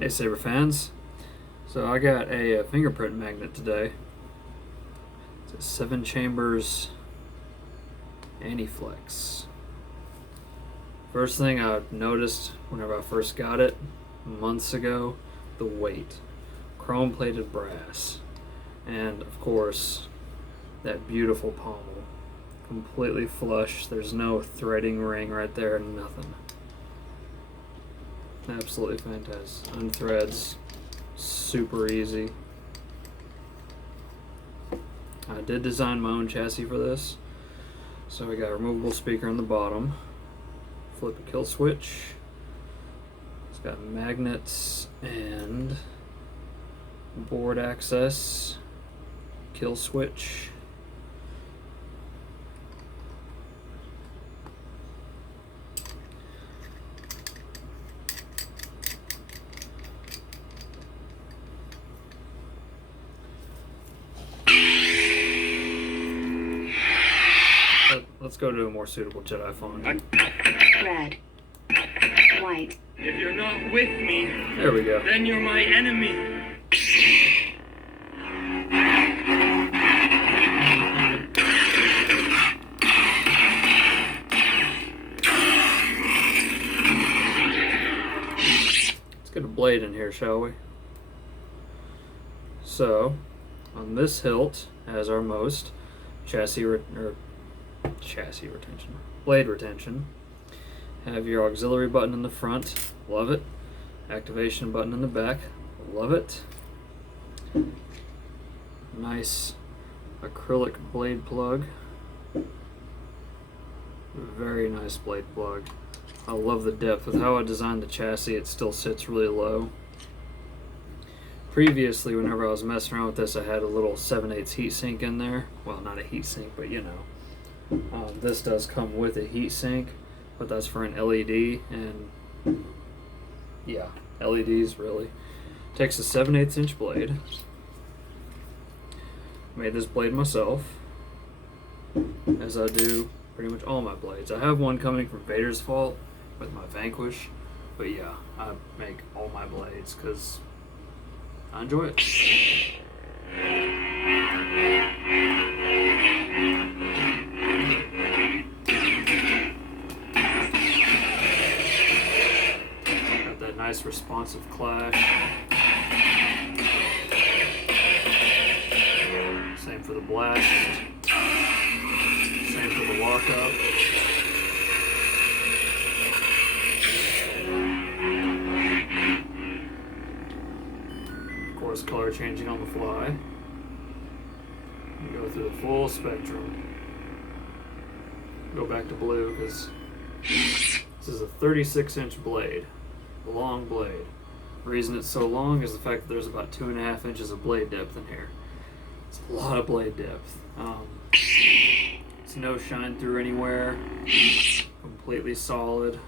Hey Saber fans, so I got a fingerprint magnet today. It's a 7 Chambers Aniflex. First thing I noticed whenever I first got it, months ago, the weight. Chrome plated brass. And of course, that beautiful pommel. Completely flush, there's no threading ring right there, nothing. Absolutely fantastic. Unthreads, super easy. I did design my own chassis for this. So we got a removable speaker on the bottom, flip a kill switch. It's got magnets and board access, kill switch. Let's go to a more suitable Jedi font. Red. White. If you're not with me, There we go. then you're my enemy. Let's get a blade in here, shall we? So, on this hilt, as our most, blade retention. Have your auxiliary button in the front, love it. Activation button in the back, love it. Nice acrylic blade plug. Very nice blade plug. I love the depth. With how I designed the chassis, it still sits really low. Previously, whenever I was messing around with this, I had a little 7/8 heat sink in there. Well, not a heat sink, but you know. This does come with a heat sink, but that's for an LED, and yeah, LEDs really. Takes a 7/8 inch blade. Made this blade myself, as I do pretty much all my blades. I have one coming from Vader's Fault with my Vanquish, but yeah, I make all my blades because I enjoy it. Got that nice responsive clash. Same for the blast. Same for the lockup. Of course, color changing on the fly. You go through the full spectrum. Go back to blue because this is a 36-inch blade, a long blade. The reason it's so long is the fact that there's about 2.5 inches of blade depth in here. It's a lot of blade depth. It's no shine through anywhere. Completely solid.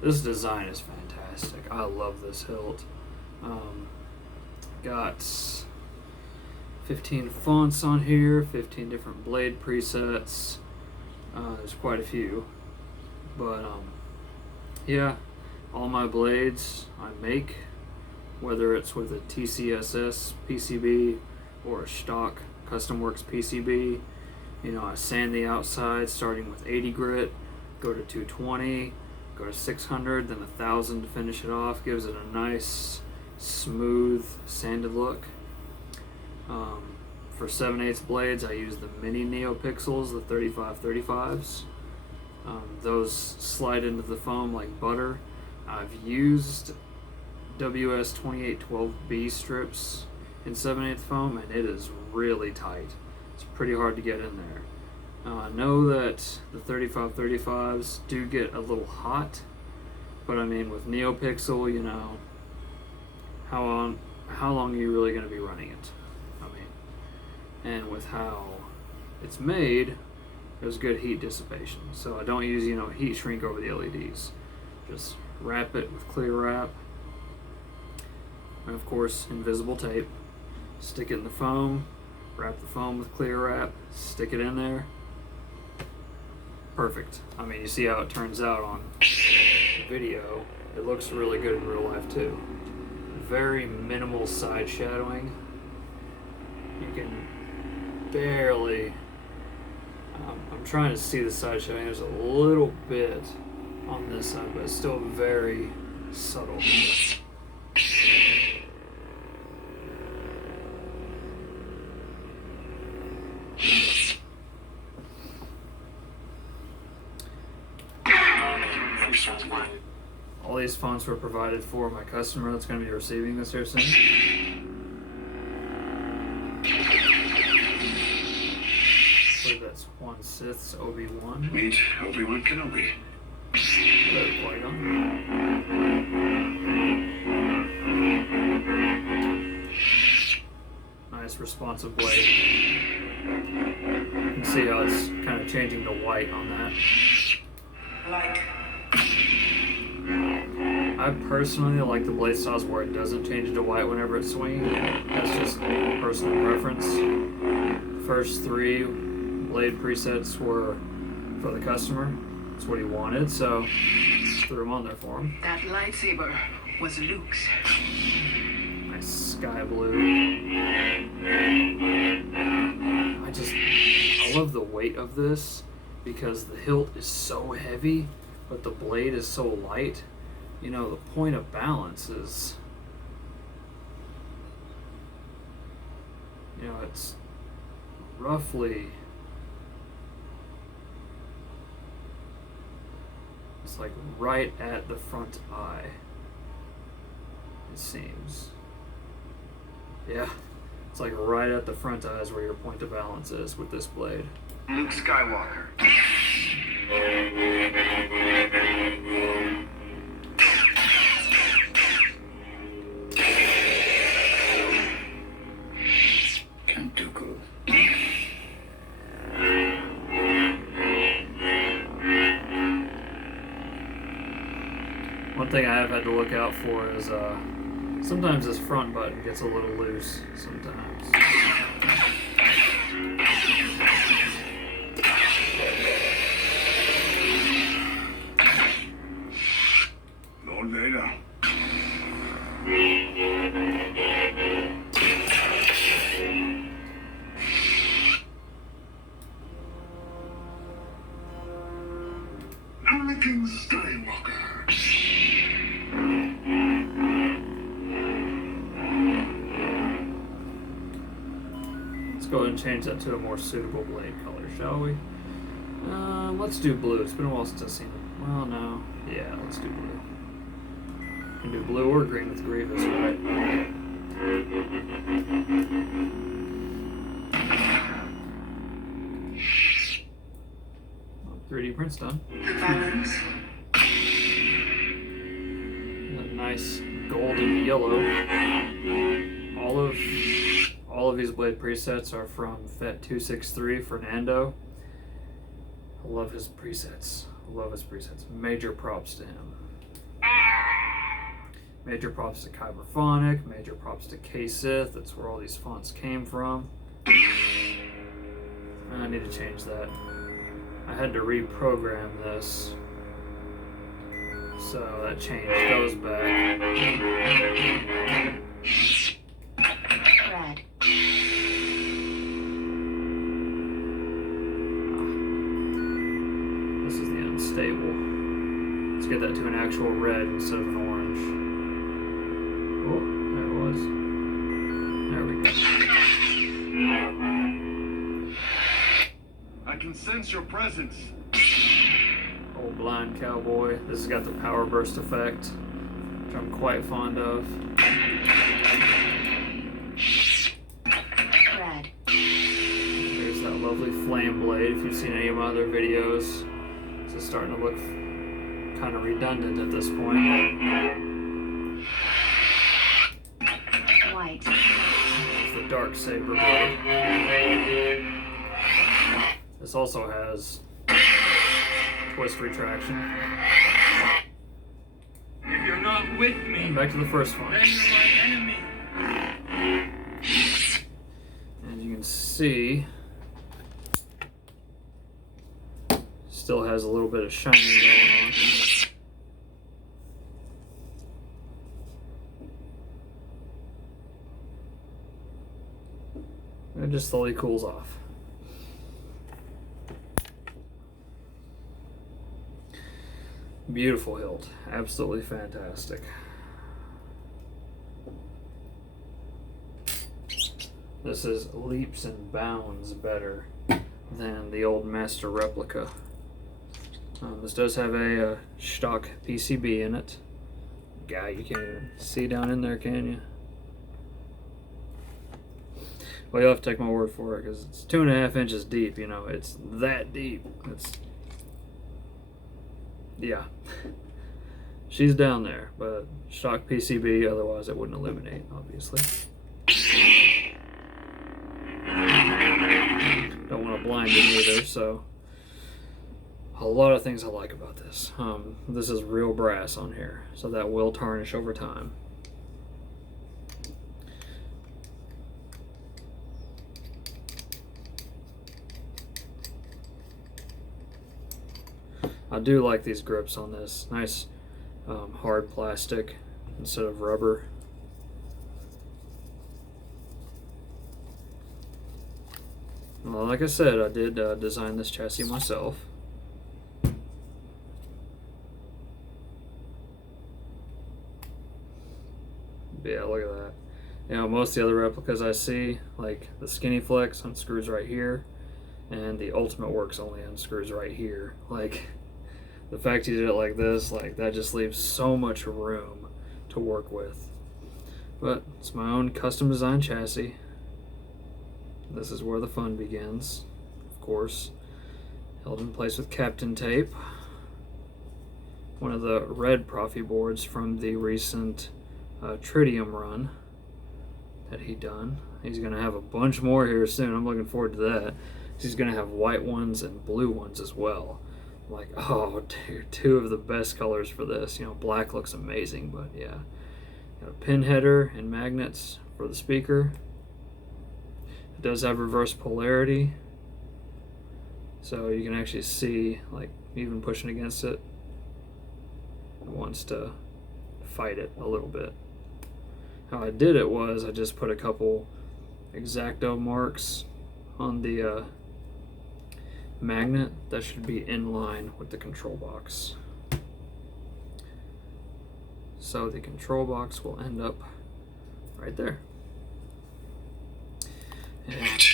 This design is fantastic. I love this hilt. Got 15 fonts on here, 15 different blade presets. There's quite a few, but yeah, all my blades I make, whether it's with a TCSS PCB or a stock Custom Works PCB. You know, I sand the outside starting with 80 grit, go to 220, go to 600, then 1000 to finish it off. Gives it a nice smooth sanded look. For 7/8 blades, I use the mini NeoPixels, the 3535s. Those slide into the foam like butter. I've used WS2812B strips in 7/8 foam, and it is really tight. It's pretty hard to get in there. I know that the 3535s do get a little hot, but I mean, with NeoPixel, you know, how long are you really going to be running it? I mean, and with how it's made, there's good heat dissipation. So I don't use, you know, heat shrink over the LEDs. Just wrap it with clear wrap, and of course invisible tape. Stick it in the foam, wrap the foam with clear wrap, stick it in there. Perfect. I mean, you see how it turns out on video. It looks really good in real life too. very minimal side shadowing. You can barely, I'm trying to see the side shadowing. There's a little bit on this side, but it's still very subtle. All these fonts were provided for my customer that's going to be receiving this here soon. I believe that's 1/6 Obi-Wan. Meet Obi-Wan Kenobi. Nice responsive blade. You can see how it's kind of changing to white on that. Light. I personally like the blade styles where it doesn't change to white whenever it's swinging. That's just personal preference. First 3 blade presets were for the customer. That's what he wanted, so threw them on there for him. That lightsaber was Luke's. Nice sky blue. I love the weight of this because the hilt is so heavy, but the blade is so light. You know, the point of balance is, you know, it's roughly, it's like right at the front eye, it seems. Yeah, it's like right at the front eye is where your point of balance is with this blade. Luke Skywalker. Can't do good. One thing I have had to look out for is sometimes this front button gets a little loose sometimes. Lord Vader. Anakin Skywalker. Let's go ahead and change that to a more suitable blade color, shall we? Let's do blue. It's been a while since I've seen it. Well, no. Yeah, let's do blue. We can do blue or green with Grievous, right? 3D print's done. Balance. That nice golden yellow. All of these blade presets are from FET263 Fernando. I love his presets. Major props to him. Major props to Kyberphonic. Major props to K-Sith. That's where all these fonts came from. I need to change that. I had to reprogram this, so that change goes back. Red. This is the unstable. Let's get that to an actual red instead of an orange. Oh, there it was. There we go. I can sense your presence. Old blind cowboy. This has got the power burst effect, which I'm quite fond of. Red. There's that lovely flame blade. If you've seen any of my other videos, it's just starting to look kind of redundant at this point. White. It's the dark saber blade. This also has twist retraction. If you're not with me, And back to the first one. then you're my enemy. As you can see, still has a little bit of shining going on. it just slowly cools off. Beautiful hilt, absolutely fantastic. This is leaps and bounds better than the old master replica. This does have a stock PCB in it. God, you can't even see down in there, can you? Well, you'll have to take my word for it because it's 2.5 inches deep. You know, it's that deep. It's, yeah. She's down there, but stock PCB, otherwise it wouldn't illuminate, obviously. Don't want to blind it either, so a lot of things I like about this. This is real brass on here, so that will tarnish over time. I do like these grips on this. Nice hard plastic instead of rubber. Well, like I said, I did design this chassis myself. Yeah, look at that. You know, most of the other replicas I see, like the Aniflex unscrews right here, and the Ultimate Works only unscrews right here. Like, the fact you did it like this, like, that just leaves so much room to work with. But it's my own custom designed chassis. This is where the fun begins, of course. Held in place with Captain Tape. One of the red proffie boards from the recent tritium run that he done. He's gonna have a bunch more here soon. I'm looking forward to that. He's gonna have white ones and blue ones as well. I'm like, oh dude, two of the best colors for this. You know, black looks amazing, but yeah. Got a pin header and magnets for the speaker. It does have reverse polarity, so you can actually see, like, even pushing against it, it wants to fight it a little bit. How I did it was I just put a couple X-Acto marks on the magnet that should be in line with the control box. So the control box will end up right there. And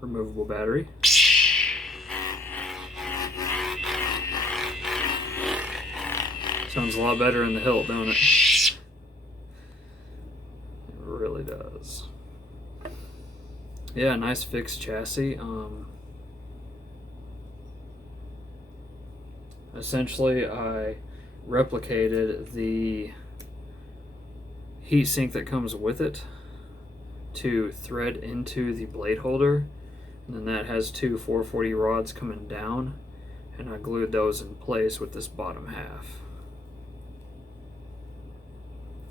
removable battery. Sounds a lot better in the hilt, don't it? It really does. Yeah, nice fixed chassis. Essentially, I replicated the heatsink that comes with it to thread into the blade holder, and then that has two 440 rods coming down, and I glued those in place with this bottom half.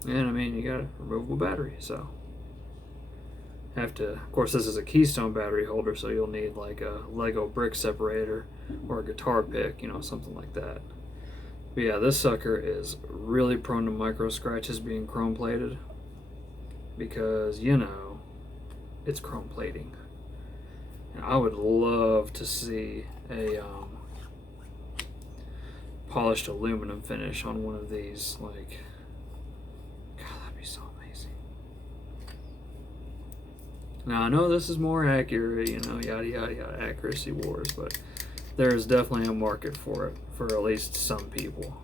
And I mean, you got a removable battery, so have to, of course this is a Keystone battery holder, so you'll need like a Lego brick separator or a guitar pick, you know, something like that. But yeah, this sucker is really prone to micro scratches being chrome plated, because, you know, it's chrome plating. And I would love to see a polished aluminum finish on one of these. Like, God, that'd be so amazing. Now, I know this is more accurate, you know, yada yada yada, accuracy wars, but there is definitely a market for it for at least some people.